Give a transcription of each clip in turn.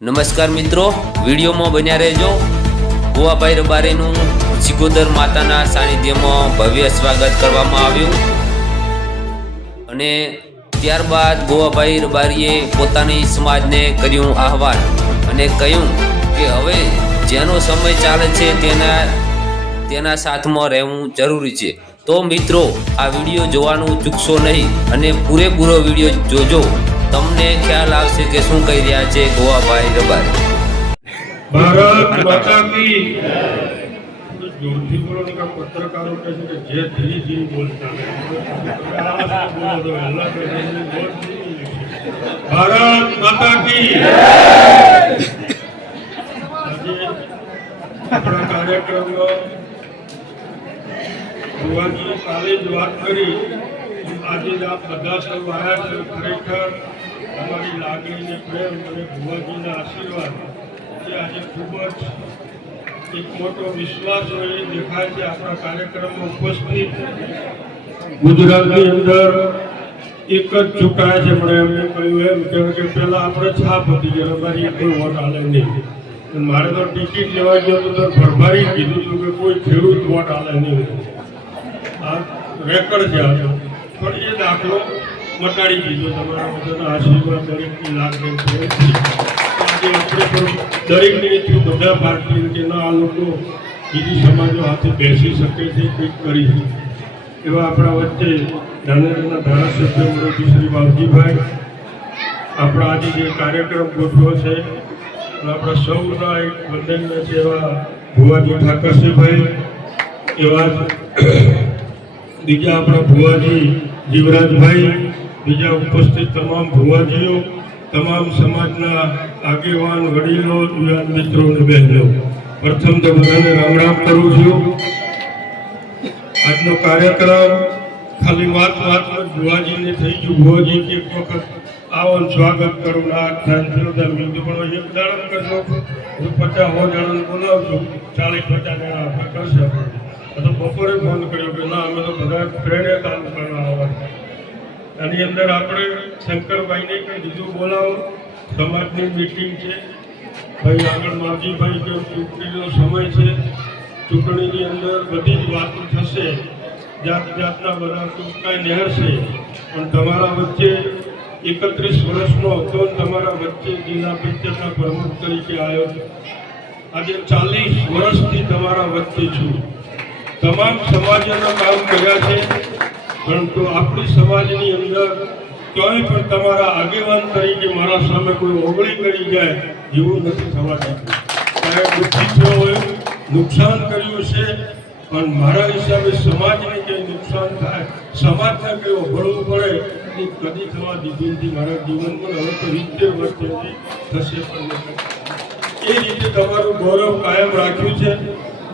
નમસ્કાર મિત્રો, વિડીયોમાં બન્યા રહેજો। ભુવાભાઈ રબારીનું સિકોદર માતાના સાનિધ્યમાં ભવ્ય સ્વાગત કરવામાં આવ્યું અને ત્યારબાદ ભુવાભાઈ રબારીએ પોતાની સમાજને કર્યું આહવાન અને કહ્યું કે હવે જેનો સમય ચાલે છે તેના સાથમાં રહેવું જરૂરી છે। તો મિત્રો, આ વિડીયો જોવાનું ચૂકશો નહીં અને પૂરેપૂરો વિડીયો જોજો, તમને ખ્યાલ આવશે કે શું કહી રહ્યા છે ભુવાભાઈ રબારી। भारत माता की जोरથી બોલો ને પત્રકારો કહે છે કે જે ધીરે ધીરે બોલતા ભારત માતા કી આપણા કાર્યક્રમમાં ભુવાજી કાલે જ વાત કરી, આજે જ આપ બધા સૌ આવ્યા છે। ખરેખર અમારી લાગણીને પ્રેમ અને ભુવાજીના આશીર્વાદ આજે ખૂબ જ એક મોટો વિશ્વાસ હોય દેખાય છે। આપણા કાર્યક્રમમાં ઉપસ્થિત ગુજરાતની અંદર એક જ ચૂકાયા છે, પણ એમને કહ્યું એમ કે પહેલાં આપણે છાપ હતી કે રબારી કોઈ વોટ આલે નહીં, મારે તો ટિકિટ લેવા ગયો તો ભરભારી કીધું હતું કે કોઈ ખેડૂત વોટ આલે નહીં। આ રેકર્ડ છે આજે, પણ એ દાખલો મટાડી દીધો। તમારા બધાના આશીર્વાદ દરેકની લાગણી છે। દરેકની બધા પાર્ટી કે ના આ લોકો બીજી સમાજો હાથે બેસી શકે છે, કંઈક કરી શકે એવા આપણા વચ્ચે ધાનેરાના ધારાસભ્ય મુરબ્બી શ્રી બાવજીભાઈ આપણા આજે જે કાર્યક્રમ ગોઠવ્યો છે, આપણા સૌના એક વંદનીય છે એવા ભુવાજી ઠાકરસિંહભાઈ, એવા બીજા આપણા ભુવાજી જીવરાજભાઈ, બીજા ઉપસ્થિત તમામ ભુવાજીઓ, તમામ સમાજના આગેવાન, વડીલો, યુવાન મિત્રો અને બહેનો, પ્રથમ તો બધાને રામ રામ કરું છું। આજનો કાર્યક્રમ ખાલી વાતમાં ભુવાજીને થઈ ગયું, ભુવાજી એક વખત આવો સ્વાગત કરું ના થાય પણ એક દાડમ કરશો, 50-100 જણાને બોલાવજો, 40-50 જણા આપણે કરશે। તો બપોરે ફોન કર્યો કે ના અમે તો બધા ફ્રેન્ડે કામ કરવા આવવા, આની અંદર આપણે શંકરભાઈને કંઈ બીજું બોલાવો, સમાજની મીટિંગ છે ભાઈ, આગળ માવજીભાઈ કે ચૂંટણીનો સમય છે, ચૂંટણીની અંદર બધી જ વાતો થશે, જાત જાતના બધા ટૂંકાઈ નહેરશે, પણ તમારા વચ્ચે 31 વર્ષનો હતો, તમારા વચ્ચે જિલ્લા પંચાયતના પ્રમુખ તરીકે આવ્યો છું। આજે 40 વર્ષથી તમારા વચ્ચે છું। તમામ સમાજોના કામ કર્યા છે, પરંતુ આપણી સમાજની અંદર ક્યાંય પણ તમારા આગેવાન તરીકે મારા સામે કોઈ ઓગળી કરી જાય એવું નથી થવા દીધું। ત્યારે દુઃખી થયો હોય, નુકસાન કર્યું છે, પણ મારા હિસાબે સમાજને કંઈ નુકસાન થાય, સમાજને કંઈ ઓગળવું પડે એ કદી થવા દીધું નથી મારા જીવનમાં। હવે તો 70 વર્ષથી થશે પણ નથી। એ રીતે તમારું ગૌરવ કાયમ રાખ્યું છે।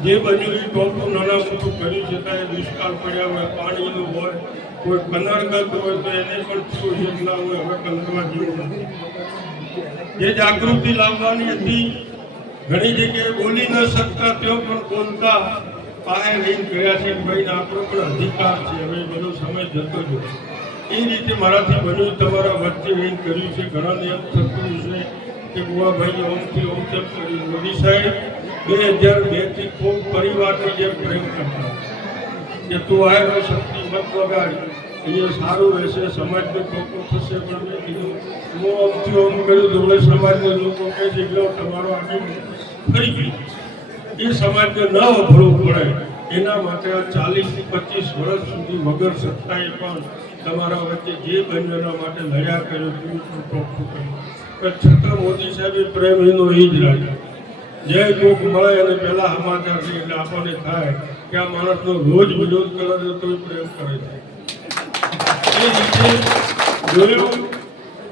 જે બજુરી ટોપું નાના મોટું કર્યું છે, ત્યારે દુષ્કાળ પડ્યા હોય, પાણીનું હોય, કોઈ કનડગત હોય તો એને પણ થયું ના હોય, હવે કનડવા જેવું નથી। જે જાગૃતિ લાવવાની હતી, ઘણી જગ્યાએ બોલી ન શકતા તેઓ પણ બોલતા પાસે રહીને ગયા છે, ભાઈ આપણો પણ અધિકાર છે, હવે બધો સમય જતો જ એ રીતે મારાથી બન્યું, તમારા વચ્ચે રહીને કર્યું છે। ઘણાને એમ થતું છે કે ભુવાભાઈ ઓમથી ઓમ તેમ કર્યું। મોદી સાહેબ 2002થી ખૂબ પરિવારની જેમ પ્રેમ કરતા કે તું આવેલો શક્તિ મત વગાડ, અહીંયા સારું રહેશે, સમાજને ખોટું થશે, પણ મેં કીધું હું ઓમથી ઓમ કર્યું તો હવે સમાજના લોકો કહે છે કે તમારો આગળ ફરી ગયું, એ સમાજને ન અભળવું પડે એના માટે આ 40-25 વર્ષ સુધી વગર સત્તાએ પણ તમારા વચ્ચે જે બંનેના માટે લડ્યા કર્યો તેવું ચોખ્ખું કર્યું, પણ છતાં મોદી સાહેબે પ્રેમ એનો એ જ રાખ્યો। જે કોક મળે અને પહેલા સમાચાર છે એટલે આપણને થાય કે આ માણસનો રોજ વિરોધ કરે છે તો પ્રેમ કરે છે। એ રીતે જોયું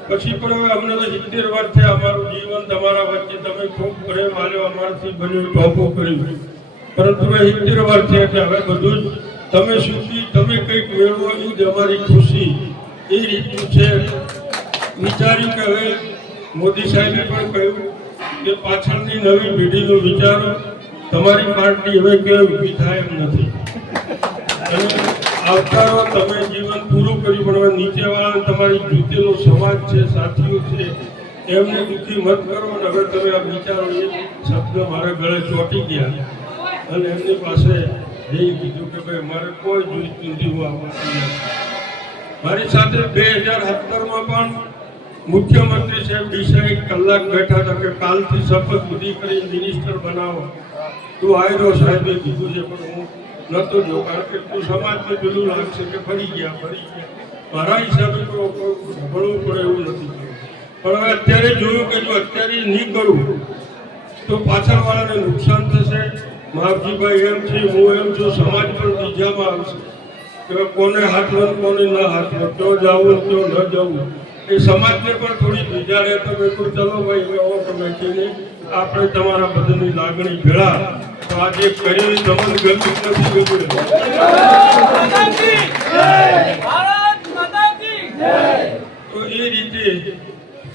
પછી પણ હવે અમને તો 70 વર્ષ થયા, અમારું જીવન તમારા વચ્ચે તમે ખૂબ પ્રેમ આલ્યો, અમારાથી બન્યું ટોપો કર્યું, પરંતુ હવે 70 વર્ષ થયા એટલે હવે બધું જ તમે સુખી, તમે કંઈક મેળવો એ જ અમારી ખુશી, એ રીતનું છે। વિચાર્યું કે હવે મોદી સાહેબે પણ કહ્યું કે પાછળની નવી પેઢીનો વિચારો, તમારી પાર્ટી હવે ક્યાંય ઊભી થાય એમ નથી, આવકારો, તમે જીવન પૂરું કર્યું, પણ હવે નીચેવાળા તમારી જૂતેલો સમાજ છે, સાથીઓ છે, એમને દુઃખી મત કરો. અને હવે તમે આ વિચારો એ શબ્દ મારા ગળે ચોંટી ગયા અને એમની પાસે જઈ કીધું કે ભાઈ મારે કોઈ જોઈતું નથી, હું આવવાનું નથી. મારી સાથે 2017માં પણ મુખ્યમંત્રી સાહેબ ડીસાએ કલાક બેઠા હતા કે કાલથી શપથ વિધિ કરી મિનિસ્ટર બનાવો. તું આવ્યો સાહેબે કીધું છે પણ હું નહોતો જો, કારણ કે તું સમાજને પેલું લાગશે કે ફરી ગયા. મારા હિસાબે તો ભણવું પડે એવું નથી. પણ હવે અત્યારે જોયું કે જો અત્યારે નહીં કરું તો પાછળવાળાને નુકસાન થશે. માવજીભાઈ એમ છે, હું એમ છું, સમાજ પણ બીજામાં આવશે કે કોને હાથમાં કોને ન હાથમાં, ક્યાં જવું ક્યાં ન જવું. એ સમાજને પણ થોડી બીજાડે. તમે તો ચલો ભાઈ આવો તમે કહીને આપણે તમારા બધાની લાગણી ભેળા તો આજે કરી તમને ગમતું નથી ગમ્યું. તો એ રીતે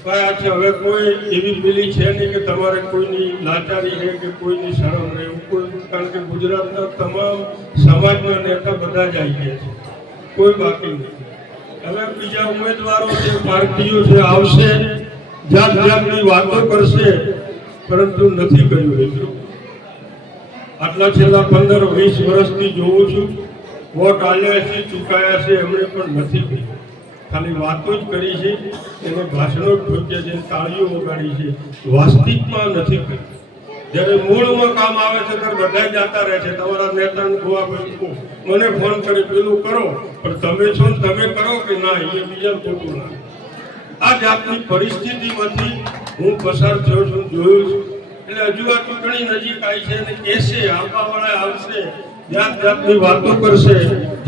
કયા છે. હવે કોઈ એવી પેલી છે નહીં કે તમારે કોઈની લાચારી રહે કે કોઈની શરમ રહે એવું કોઈ, કારણ કે ગુજરાતના તમામ સમાજના નેતા બધા જ આવી ગયા છે, કોઈ બાકી નથી. હવે બીજા ઉમેદવારો છે, પાર્ટીઓ છે, આવશે, જાત જાતની વાતો કરશે, પરંતુ નથી કર્યું એટલું. આટલા છેલ્લા 15-20 વર્ષથી જોઉં છું, વોટ આલ્યા છે, ચૂકાયા છે, એમણે પણ નથી કર્યું. ખાલી વાતો જ કરી છે, એને ભાષણો જ ઠોક્યા છે, તાળીઓ વગાડી છે, વાસ્તવિકમાં નથી કર્યું. જ્યારે મૂળમાં કામ આવે છે ત્યારે બધા જતા રહે છે. તમારા નેતાને ગોવા ભાઈ મને ફોન કરી પેલું કરો, પણ તમે છો ને તમે કરો કે ના, એ બીજા ખોટું ના. આ જાતની પરિસ્થિતિમાંથી હું પસાર થયો છું, જોયું છું. એટલે હજુ આ ચૂંટણી નજીક આવી છે અને કહેશે, આવવાવાળા આવશે, જાત જાતની વાતો કરશે,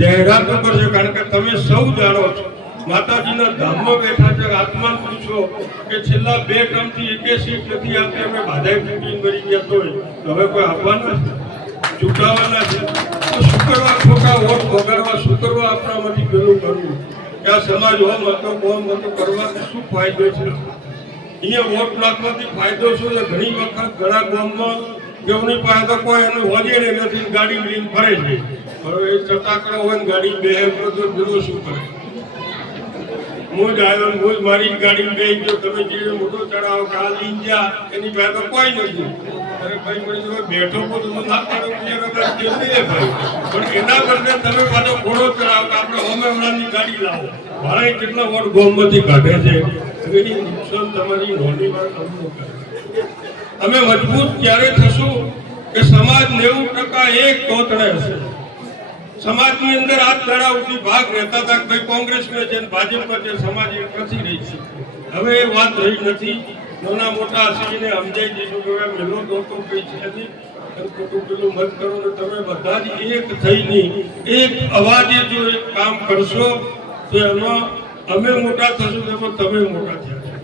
જાહેરાતો કરશે. કારણ કે તમે સૌ જાણો છો માતાજીના ધામમાં બેઠા છે. આત્માન પૂછો કે છેલ્લા 2 ટર્મથી 1 સીટ નથી આપી, અમે બાધાઈ ચૂંટણી મરી ગયા તો હવે કોઈ આપવાના છે, ચૂંટાવાના છે. તો શું કરવા ખોટા વોટ વગાડવા, શું કરવા આપણામાંથી પેલું કરવું કે આ સમાજ હોમ હતો કોમ હતો કરવાથી શું ફાયદો છે? અહીંયા વોટ નાખવાથી ફાયદો શું છે? ઘણી વખત ઘણા ગામમાં જેમની પાસે તો કોઈ એનું વગેરે નથી, ગાડી લઈને ફરે છે. હવે એ ચટાકડો હોય ને ગાડી બે તો જુઓ શું કરે. હું જ આવ્યો, હું જ મારી ગાડી ગઈ ગયો, તમે જે મોટો ચડાવો કે આ લઈ ગયા, એની પાસે તો કોઈ નથી. અરે ભાઈ મને બેઠો તો ના પાડો ભાઈ, પણ એના કરતા તમે પાછો ઘોડો ચડાવો કે આપણે હોમેવડાની ગાડી લાવો. મારા કેટલા વોટ ગામમાંથી કાઢે છે. એની નુકસાન તમારી નોંધી વાત અમુક કરે. અમે મજબૂત ક્યારે થશું કે સમાજ 90% એક કોતડે હશે. સમાજની અંદર આ તળાવથી ભાગ રહેતા હતા કે ભાઈ કોંગ્રેસમાં છે, ભાજપમાં છે, સમાજ એક નથી રહી છે. હવે એ વાત રહી નથી. નાના મોટા હસીને સમજાઈ દઈશું કે મેલો દોતો કઈ છે નહીં, ખોટું પેલું મત કરો ને તમે બધા જ એક થઈને એક અવાજે જો એક કામ કરશો તો એમાં અમે મોટા થશું, એમાં તમે મોટા થયા.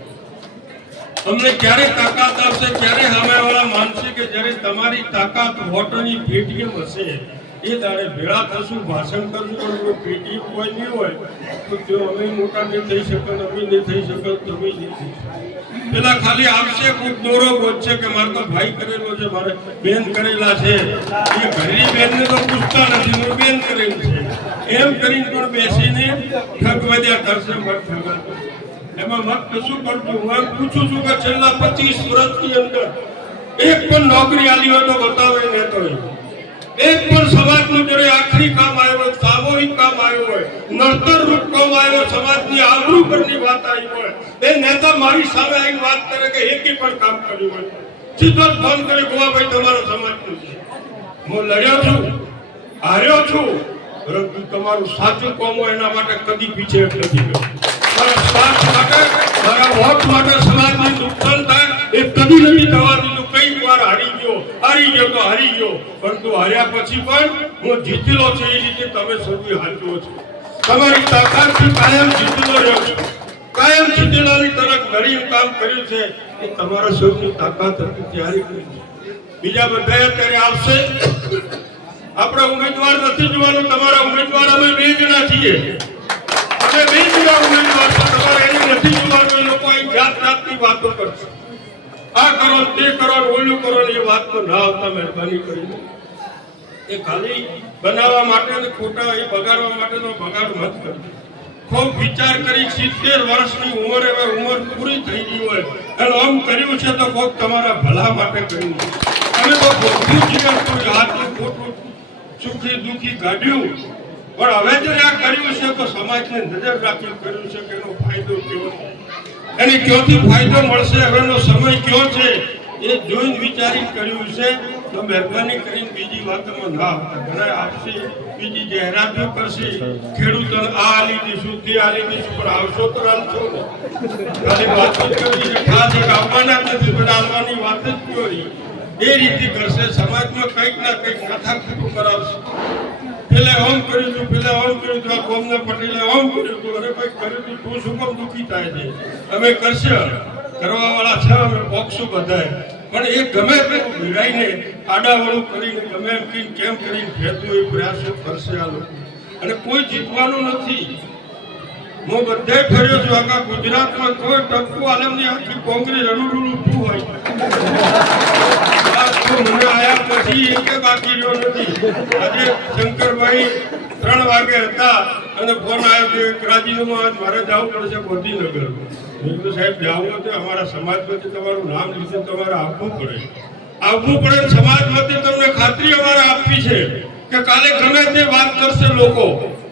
અમને ક્યારે તાકાત આવશે, ક્યારે સામેવાળા માનશે કે જ્યારે તમારી તાકાત વોટની પેટીએમ હશે એ દાડે ભેળા થશું, ભાષણ કરશું. પણ કોઈ પેટીએમ કોઈ નહીં હોય તો જો અમે મોટા નહીં થઈ શકે, અમે નહીં થઈ શકે, તમે નહીં થઈ શકે. પેલા ખાલી આવશે કોઈ દોરો બોલશે કે મારે તો ભાઈ કરેલો છે, મારે બેન કરેલા છે, એ ઘરની બેનને તો પૂછતા નથી, હું બેન કરેલું છે એમ કરીને પણ બેસીને ઠગવદ્યા કરશે. મત ઠગાતો એમાં મત કશું કરતું. હું પૂછું છું કે છેલ્લા 25 વર્ષની અંદર એક પણ નોકરી આલી હોય તો બતાવે ને તો એક પણ સમાજનું જ્યારે આખરી કામ આવ્યો, સામૂહિક કામ આવ્યો હોય, નડતર રૂપ કામ આવ્યો, સમાજની આબરૂ પરની વાત આવી હોય, એ નેતા મારી સામે આવીને વાત કરે કે એકે પણ કામ કર્યું હોય, સીધો જ ફોન કરે ગોવાભાઈ તમારો સમાજનું છે. હું લડ્યો છું, હાર્યો છું, પરંતુ તમારું સાચું કામ હોય એના માટે કદી પીછે નથી ગયો. મારા સ્વાર્થ માટે, મારા વોટ માટે સમાજને નુકસાન થાય એ કદી નથી થવા દીધું. કઈ વાર હારી ગયો તો હારી ગયો, પરંતુ હાર્યા પછી પણ હું જીતેલો છે. એ રીતે તમે સૌથી હાચવો છો. તમારી તાકાતથી કાયમ જીતેલો રહ્યો છો, કાયમ જીતેલાની તરફ લડીને કામ કર્યું છે. એ તમારા સૌની તાકાત હતી ત્યારે કર્યું છે. બીજા બધા અત્યારે આવશે. આપણે ઉમેદવાર નથી જોવાનું, તમારા ઉમેદવાર અમે 2 જણા છીએ. અમે 2 જણા ઉમેદવાર છે, તમારે એને નથી જોવાનું. એ લોકો અહીં જાત જાતની વાતો કરશે, આ કરો તે કરો ઓલું કરો, એ વાત તો ના આવતા મહેરબાની કરીને. એ ખાલી બનાવવા માટે ને ખોટા એ બગાડવા માટેનો બગાડ મત કરજો. ખૂબ વિચાર કરી 70 વર્ષની ઉંમરે ઉંમર પૂરી થઈ ગઈ હોય અને આમ કર્યું છે તો કોક તમારા ભલા માટે કર્યું છે. અમે તો બધું જીવન કોઈ હાથનું ખોટું સુખી દુઃખી કાઢ્યું, પણ હવે જો આ કર્યું છે તો સમાજને નજર રાખી કર્યું છે કે એનો ફાયદો કેવો છે, અને ક્યાંથી ફાયદો મળશે, હવેનો સમય કયો છે એ જોઈને વિચારી કર્યું છે. તો મહેરબાની કરીને બીજી વાતોમાં ના આવતા. ઘણા આપશે બીજી જાહેરાતો કરશે, ખેડૂતોને આ આલી દઈશું તે આલી દઈશું, પણ આવશો તો હાલશો ને. ખાલી વાતો જ કરી છે, ખાસ એક આવવાના જ નથી, પણ હાલવાની વાત જ કરી એ રીતે કરશે. સમાજમાં કંઈક ના કંઈક માથાકૂટ કરાવશે. પેલા ઓમ કર્યું હતું, પેલા ઓમ કર્યું હતું, આ કોમના પટેલે ઓમ કર્યું હતું, અરે ભાઈ કર્યું હતું, તું શું કામ દુઃખી થાય છે? અમે કરશે, કરવા વાળા છે, અમે પોક્ષું બધાય, પણ એ ગમે તે ભીડાઈને આડાવડું કરીને ગમે એમ કહીને કેમ કરીને ફેરવું એ પ્રયાસો કરશે આ લોકો. અને કોઈ જીતવાનું નથી. હું બધે ફર્યો છું આખા ગુજરાતમાં, કોઈ ટપકું આલમની આખી કોંગ્રેસ રણુડું ઊભું હોય. મને આયા પછી એકે બાકી રહ્યો નથી. આજે શંકરભાઈ 3 વાગે હતા અને ફોન આવ્યો કે રાજીનામું આજ મારે જવું પડશે ગાંધીનગર. મેં કીધું સાહેબ જવું હતું, અમારા સમાજમાંથી તમારું નામ લીધું, તમારે આવવું પડે. સમાજમાંથી તમને ખાતરી અમારે આપવી છે કે કાલે ગમે તે વાત કરશે લોકો,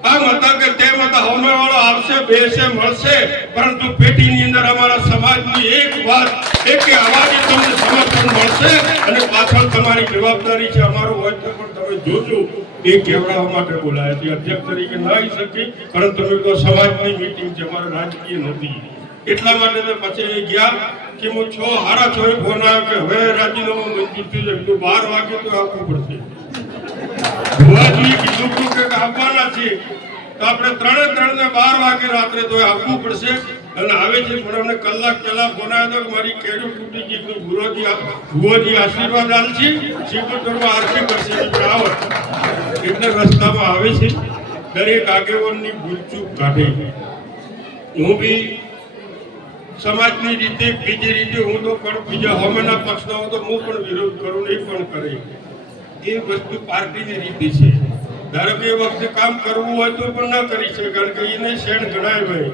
આમ હતા કે તેમ હતા, હોમેવાળો આવશે, બેસે, મળશે, પરંતુ પેટીની અંદર અમારા સમાજની એક વાત, એક અવાજે તમને સમર્થન મળશે. અને પાછળ તમારી જવાબદારી છે, અમારું હોય તો પણ તમે જોજો. એ કહેવડાવવા માટે બોલાયા છે. અધ્યક્ષ તરીકે ન આવી શકી, પરંતુ તમે તો સમાજની મીટિંગ છે, અમારે રાજકીય નથી. એટલા માટે પછી ગયા કે હું 6:30 ફોન આવ્યો કે હવે રાજીનામું મંજૂર થયું છે. 12 વાગે તો આવવું પડશે. ભુવાજીએ કીધું હતું કે આવવાના છે તો આપણે 3 ને 12 વાગે રાત્રે તો આવવું પડશે. અને આવે છે, પણ અમને કલાક પહેલા ફોન આવ્યો કે મારી કેડું તૂટી ગઈ, ભુવાજી આશીર્વાદ આપશે, સિકોતરમાં આરતી કરશે. આવો એટલે રસ્તામાં આવે છે. દરેક આગેવાનની ભૂલચૂક કાઢે. હું બી સમાજની રીતે બીજી રીતે હું તો પણ બીજા હોમેના પક્ષના હું તો હું પણ વિરોધ કરું, એ પણ કરે. એ વસ્તુ પાર્ટીની રીતિ છે. ધારો કે એ વખતે કામ કરવું હોય તો પણ ન કરી શકે, કારણ કે એને શેણ ગણાય ભાઈ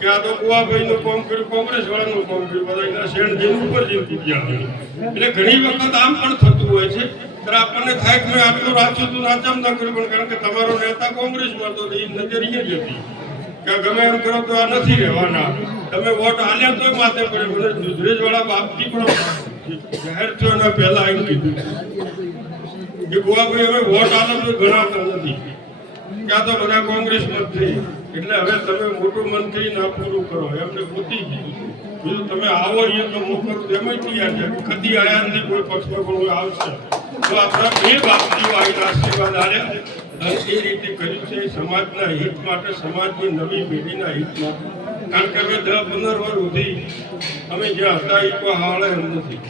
કે આ તો કુવાભાઈનું કામ કર્યું, કોંગ્રેસ વાળાનું કામ કર્યું, બધા એના શેણ જઈને ઉપર જઈને પૂજ્યા હોય. એટલે ઘણી વખત આમ પણ થતું હોય છે. ત્યારે આપણને થાય કે મેં આટલું રાખ્યું હતું, નાચામ ન કર્યું, પણ કારણ કે તમારો નેતા કોંગ્રેસમાં હતો, એ નજરિયે જ હતી કે ગમે એમ કરો તો આ નથી રહેવાના. તમે વોટ આલ્યા તો માથે પડે. દુધરેજ વાળા બાપજી પણ જાહેર થયો એના પહેલા એમ કીધું કે ગોવાભાઈ હવે વોટ આલો તો ગણાતા નથી, ક્યાં તો બધા કોંગ્રેસમાં જ થઈ. એટલે હવે તમે મોટું મન કરીને આ પૂરું કરો, એમને પૂછી બીજું તમે આવો અહીંયા તો મોકલું એમ જ તૈયાર છે. કદી આયા નથી, કોઈ પક્ષમાં પણ આવશે તો આપણા બે બાપજીઓ આવીને આશીર્વાદ આલ્યા. એ રીતે કર્યું છે સમાજના હિત માટે, સમાજની નવી પેઢીના હિત માટે. કારણ કે હવે 10-15 વર્ષ સુધી અમે જ્યાં હતા એ કોઈ હાળે એમ નથી.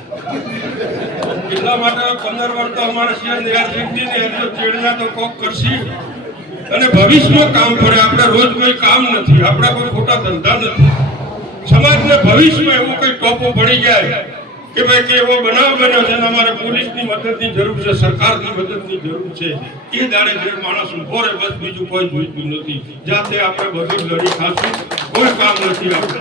એટલા માટે 15 વર્ષ તો અમારા શહેર નિરાશિતની ને એટલો ચેડના તો કોક કરશે અને ભવિષ્યમાં કામ પડે. આપણે રોજ કોઈ કામ નથી, આપણા કોઈ ખોટા ધંધા નથી. સમાજને ભવિષ્યમાં એવું કઈ ટોપો પડી જાય કે ભાઈ કે એવો બનાવ બન્યો છે, અમારે પોલીસની મદદની જરૂર છે, સરકારની મદદની જરૂર છે, એ દાડે જે માણસ ઉભો રહે, બસ બીજું કોઈ જોઈતું નથી. જાતે આપણે બધું લડી ખાશું, કોઈ કામ નથી આપણે.